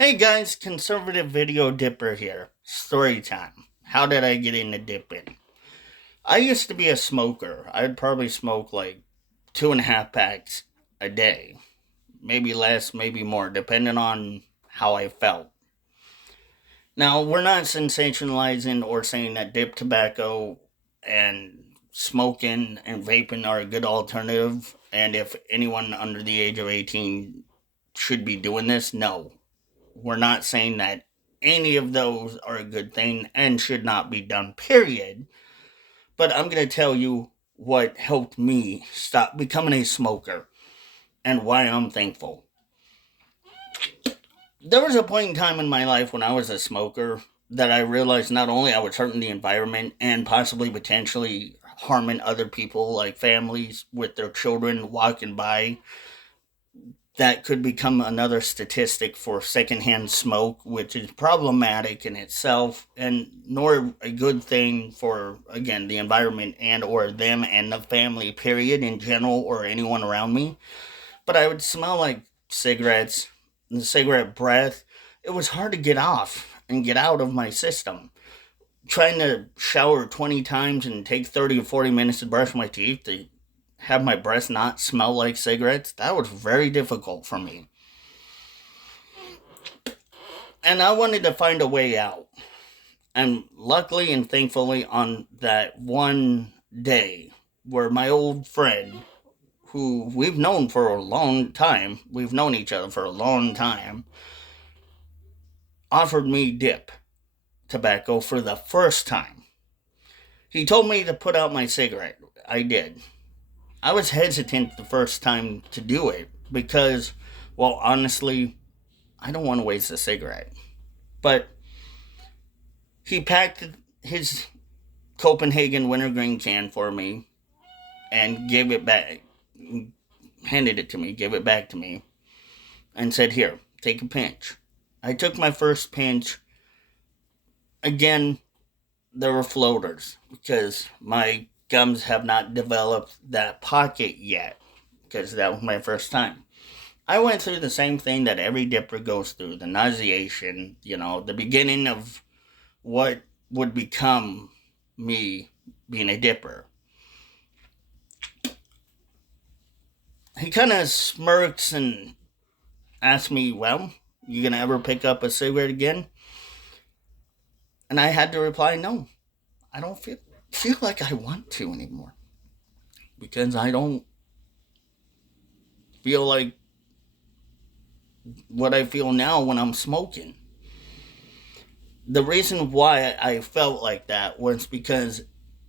Hey guys, conservative video dipper here. Story time. How did I get into dipping? I used to be a smoker. I'd probably smoke like 2.5 packs a day. Maybe less, maybe more, depending on how I felt. Now, we're not sensationalizing or saying that dip tobacco and smoking and vaping are a good alternative, and if anyone under the age of 18 should be doing this, no. We're not saying that any of those are a good thing and should not be done, period. But I'm going to tell you what helped me stop becoming a smoker and why I'm thankful. There was a point in time in my life when I was a smoker that I realized not only I was hurting the environment and possibly potentially harming other people, like families with their children walking by, that could become another statistic for secondhand smoke, which is problematic in itself and nor a good thing for, again, the environment and or them and the family period in general or anyone around me. But I would smell like cigarettes, the cigarette breath. It was hard to get off and get out of my system. Trying to shower 20 times and take 30 or 40 minutes to brush my teeth to have my breath not smell like cigarettes, that was very difficult for me. And I wanted to find a way out. And luckily and thankfully, on that one day where my old friend, who we've known for a long time, we've known each other for a long time, offered me dip tobacco for the first time. He told me to put out my cigarette. I did. I was hesitant the first time to do it because, well, honestly, I don't want to waste a cigarette. But he packed his Copenhagen wintergreen can for me and gave it back, handed it to me, gave it back to me, and said, "Here, take a pinch." I took my first pinch. Again, there were floaters because my gums have not developed that pocket yet because that was my first time. I went through the same thing that every dipper goes through, the nauseation, the beginning of what would become me being a dipper. He kind of smirks and asks me, "Well, you gonna ever pick up a cigarette again?" And I had to reply, "No, I don't feel like I want to anymore because I don't feel like what I feel now when I'm smoking." The reason why I felt like that was because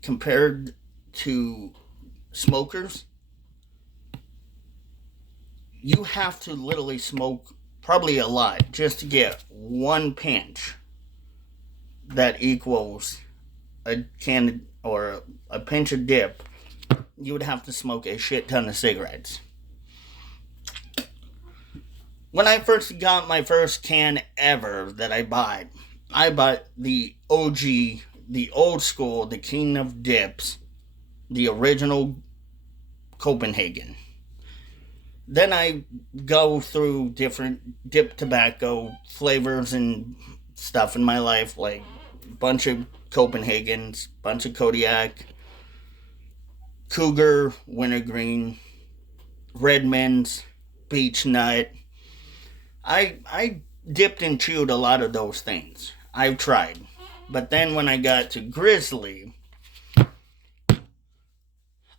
compared to smokers, you have to literally smoke probably a lot just to get one pinch that equals a can or a pinch of dip. You would have to smoke a shit ton of cigarettes. When I first got my first can ever that I bought the OG, the old school, the king of dips, the original Copenhagen. Then I go through different dip tobacco flavors and stuff in my life, like a bunch of Copenhagens, bunch of Kodiak, Cougar, Wintergreen, Redmond's, Beech Nut. I dipped and chewed a lot of those things. I've tried. But then when I got to Grizzly,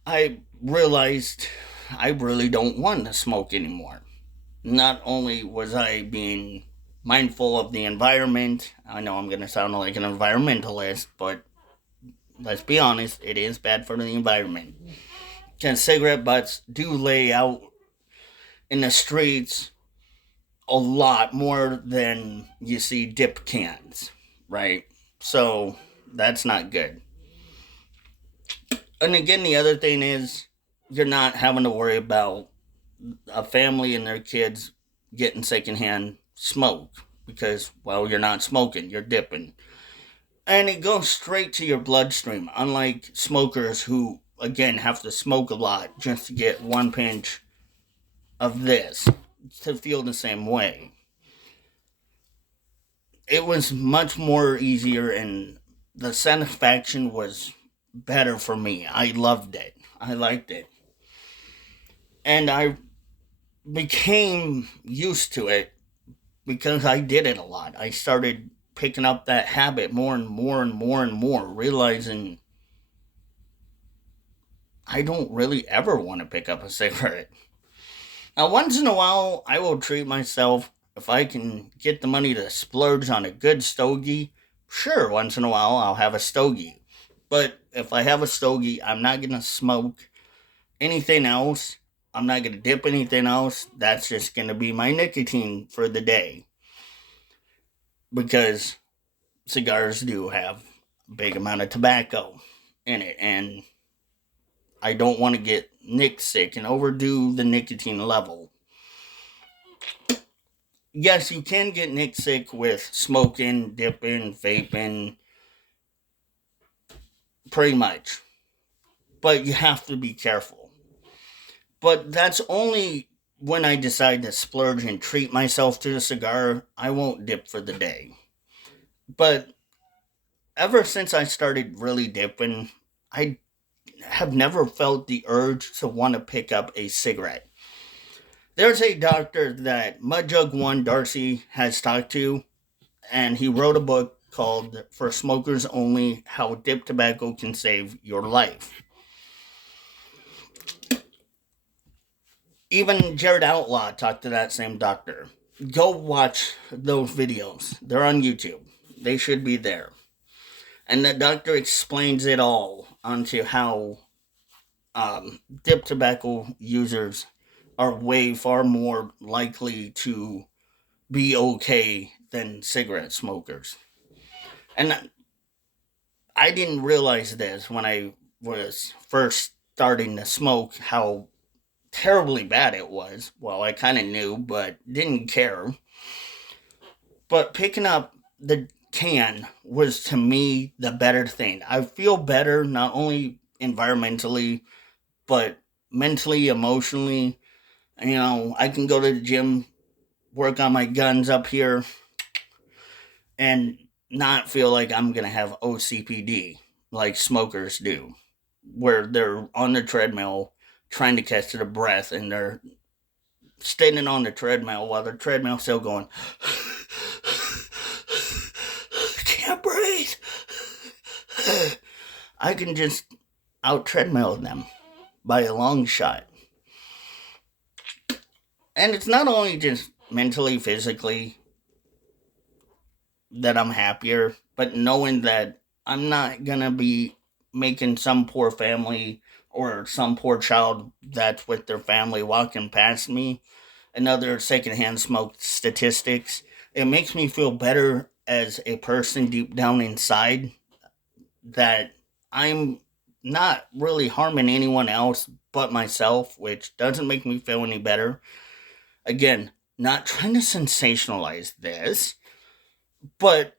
I realized I really don't want to smoke anymore. Not only was I being mindful of the environment, I know I'm going to sound like an environmentalist, but let's be honest, it is bad for the environment. Because cigarette butts do lay out in the streets a lot more than you see dip cans, right? So that's not good. And again, the other thing is you're not having to worry about a family and their kids getting secondhand smoke because, well, you're not smoking, you're dipping. And it goes straight to your bloodstream, unlike smokers who, again, have to smoke a lot just to get one pinch of this to feel the same way. it was much more easier, and the satisfaction was better for me. I loved it. I liked it. And I became used to it because I did it a lot. I started picking up that habit more and more and more and more, realizing I don't really ever want to pick up a cigarette. Now, once in a while, I will treat myself. If I can get the money to splurge on a good stogie, sure, once in a while I'll have a stogie. But if I have a stogie, I'm not going to smoke anything else. I'm not going to dip anything else. That's just going to be my nicotine for the day. Because cigars do have a big amount of tobacco in it. And I don't want to get nick sick and overdo the nicotine level. Yes, you can get nick sick with smoking, dipping, vaping, pretty much. But you have to be careful. But that's only when I decide to splurge and treat myself to a cigar. I won't dip for the day. But ever since I started really dipping, I have never felt the urge to want to pick up a cigarette. There's a doctor that Mudjug One Darcy has talked to, and he wrote a book called For Smokers Only: How Dip Tobacco Can Save Your Life. Even Jared Outlaw talked to that same doctor. Go watch those videos. They're on YouTube. They should be there. And the doctor explains it all onto how dip tobacco users are way far more likely to be okay than cigarette smokers. And I didn't realize this when I was first starting to smoke, how terribly bad it was. Well, I kind of knew, but didn't care. But picking up the can was, to me, the better thing. I feel better not only environmentally, but mentally, emotionally. You know, I can go to the gym, work on my guns up here, and not feel like I'm going to have OCPD like smokers do, where they're on the treadmill trying to catch their breath, and they're standing on the treadmill while the treadmill's still going, can't breathe. I can just out treadmill them by a long shot. And it's not only just mentally, physically that I'm happier, but knowing that I'm not gonna be making some poor family or some poor child that's with their family walking past me another secondhand smoke statistics. It makes me feel better as a person deep down inside that I'm not really harming anyone else but myself, which doesn't make me feel any better. Again, not trying to sensationalize this, but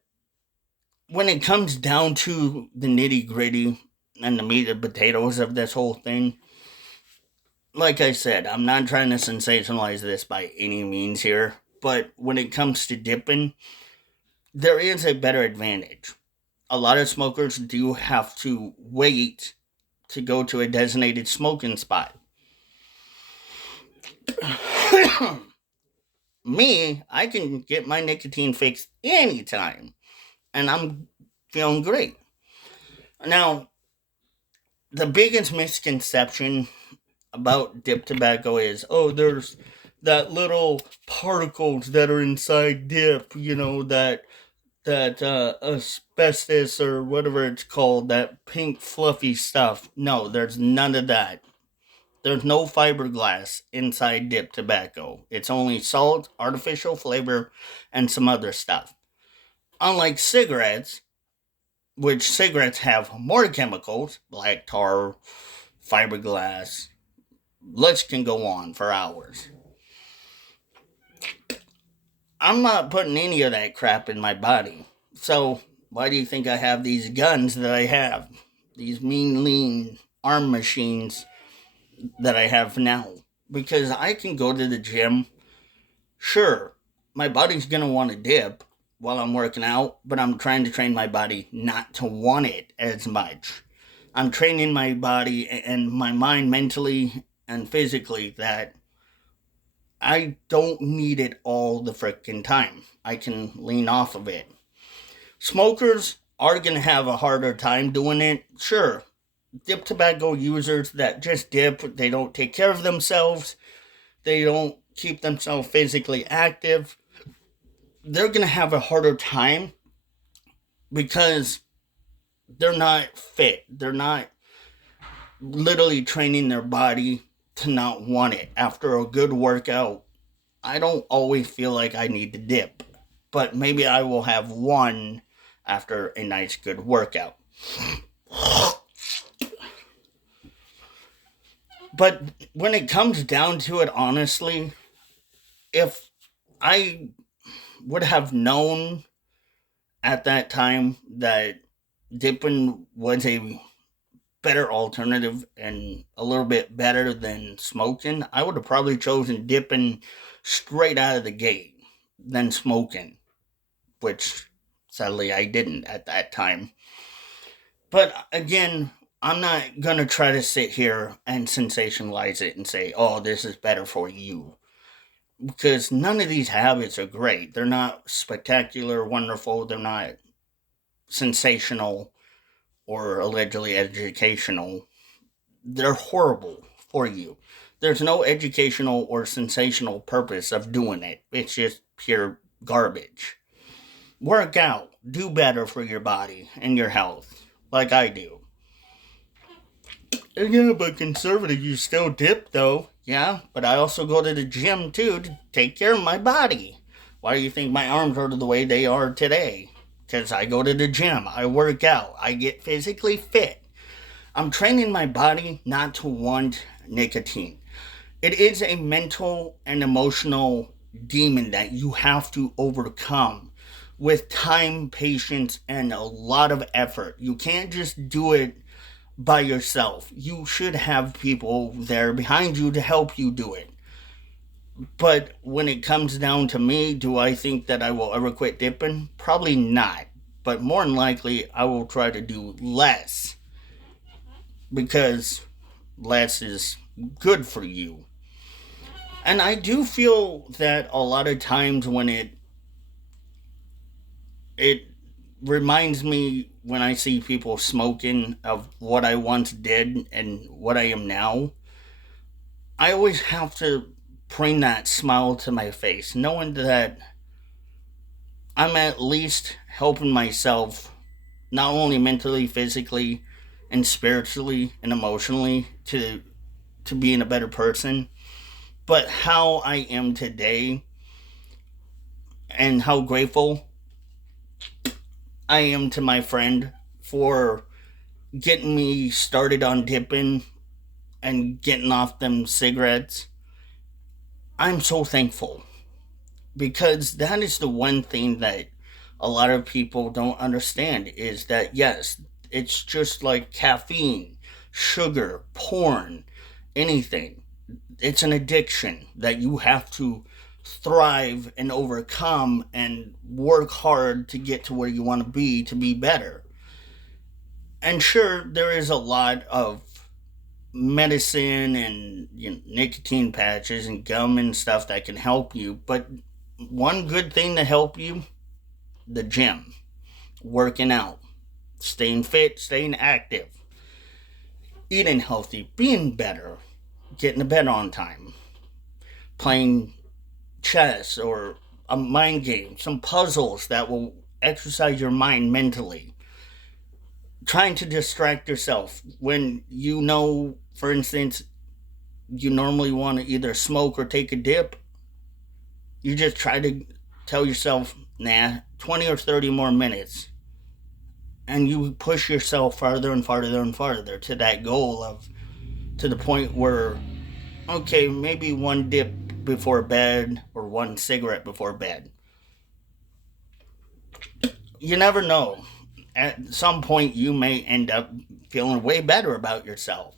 when it comes down to the nitty gritty and the meat and potatoes of this whole thing, like I said, I'm not trying to sensationalize this by any means here, but when it comes to dipping, there is a better advantage. A lot of smokers do have to wait to go to a designated smoking spot. Me, I can get my nicotine fix anytime, and I'm feeling great. Now, the biggest misconception about dip tobacco is, oh, there's that little particles that are inside dip, that asbestos or whatever it's called, that pink fluffy stuff. No, there's none of that. There's no fiberglass inside dip tobacco. It's only salt, artificial flavor, and some other stuff. Unlike cigarettes, which cigarettes have more chemicals, black tar, fiberglass, list can go on for hours. I'm not putting any of that crap in my body. So, why do you think I have these guns that I have? These mean, lean arm machines that I have now? Because I can go to the gym. Sure, my body's going to want to dip, while I'm working out, but I'm trying to train my body not to want it as much. I'm training my body and my mind mentally and physically that I don't need it all the frickin' time. I can lean off of it. Smokers are going to have a harder time doing it, sure. Dip tobacco users that just dip, they don't take care of themselves, they don't keep themselves physically active, they're going to have a harder time because they're not fit. They're not literally training their body to not want it. After a good workout, I don't always feel like I need to dip, but maybe I will have one after a nice good workout. But when it comes down to it, honestly, if I would have known at that time that dipping was a better alternative and a little bit better than smoking, I would have probably chosen dipping straight out of the gate than smoking, which sadly I didn't at that time. But again, I'm not going to try to sit here and sensationalize it and say, oh, this is better for you. Because none of these habits are great. They're not spectacular, wonderful, they're not sensational or allegedly educational. They're horrible for you. There's no educational or sensational purpose of doing it. It's just pure garbage. Work out. Do better for your body and your health, like I do. Yeah, but conservative, you still dip though. Yeah, but I also go to the gym too to take care of my body. Why do you think my arms are the way they are today? Because I go to the gym, I work out, I get physically fit. I'm training my body not to want nicotine. It is a mental and emotional demon that you have to overcome with time, patience, and a lot of effort. You can't just do it by yourself. You should have people there behind you to help you do it. But when it comes down to me, do I think that I will ever quit dipping? Probably not. But more than likely, I will try to do less because less is good for you. And I do feel that a lot of times when it reminds me when I see people smoking of what I once did and what I am now, I always have to bring that smile to my face, knowing that I'm at least helping myself, not only mentally, physically, and spiritually and emotionally to being a better person, but how I am today and how grateful I am to my friend for getting me started on dipping and getting off them cigarettes. I'm so thankful because that is the one thing that a lot of people don't understand is that yes, it's just like caffeine, sugar, porn, anything. It's an addiction that you have to thrive and overcome and work hard to get to where you want to be better. And sure, there is a lot of medicine and nicotine patches and gum and stuff that can help you, but one good thing to help you, the gym, working out, staying fit, staying active, eating healthy, being better, getting to bed on time, playing chess or a mind game, some puzzles that will exercise your mind mentally. Trying to distract yourself when you know, for instance, you normally want to either smoke or take a dip. You just try to tell yourself, nah, 20 or 30 more minutes. And you push yourself farther and farther and farther to that goal of, to the point where, okay, maybe one dip before bed or one cigarette before bed. You never know. At some point, you may end up feeling way better about yourself,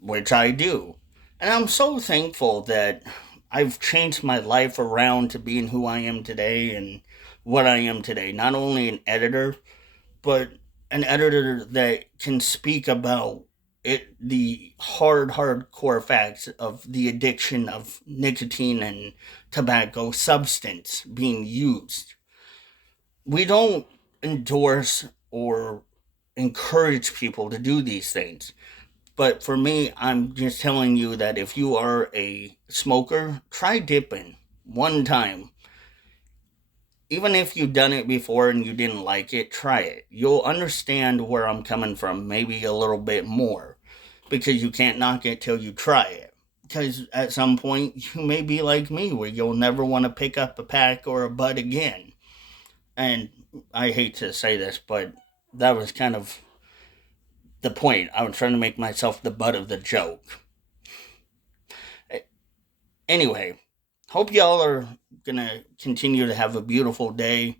which I do. And I'm so thankful that I've changed my life around to being who I am today and what I am today. Not only an editor, but an editor that can speak about the hardcore facts of the addiction of nicotine and tobacco substance being used. We don't endorse or encourage people to do these things. But for me, I'm just telling you that if you are a smoker, try dipping one time. Even if you've done it before and you didn't like it, try it. You'll understand where I'm coming from, maybe a little bit more, because you can't knock it till you try it. Because at some point, you may be like me, where you'll never want to pick up a pack or a bud again. And I hate to say this, but that was kind of the point. I was trying to make myself the butt of the joke. Anyway, hope y'all are gonna continue to have a beautiful day,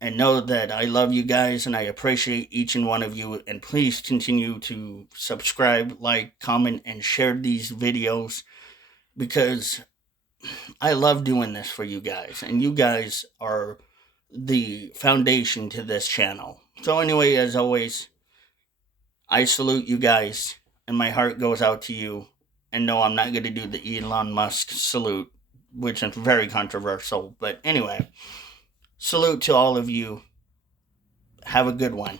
and know that I love you guys and I appreciate each and one of you. And please continue to subscribe, like, comment, and share these videos, because I love doing this for you guys, and you guys are the foundation to this channel. So anyway, as always, I salute you guys, and my heart goes out to you. And no, I'm not going to do the Elon Musk salute, which is very controversial. But anyway, salute to all of you. Have a good one.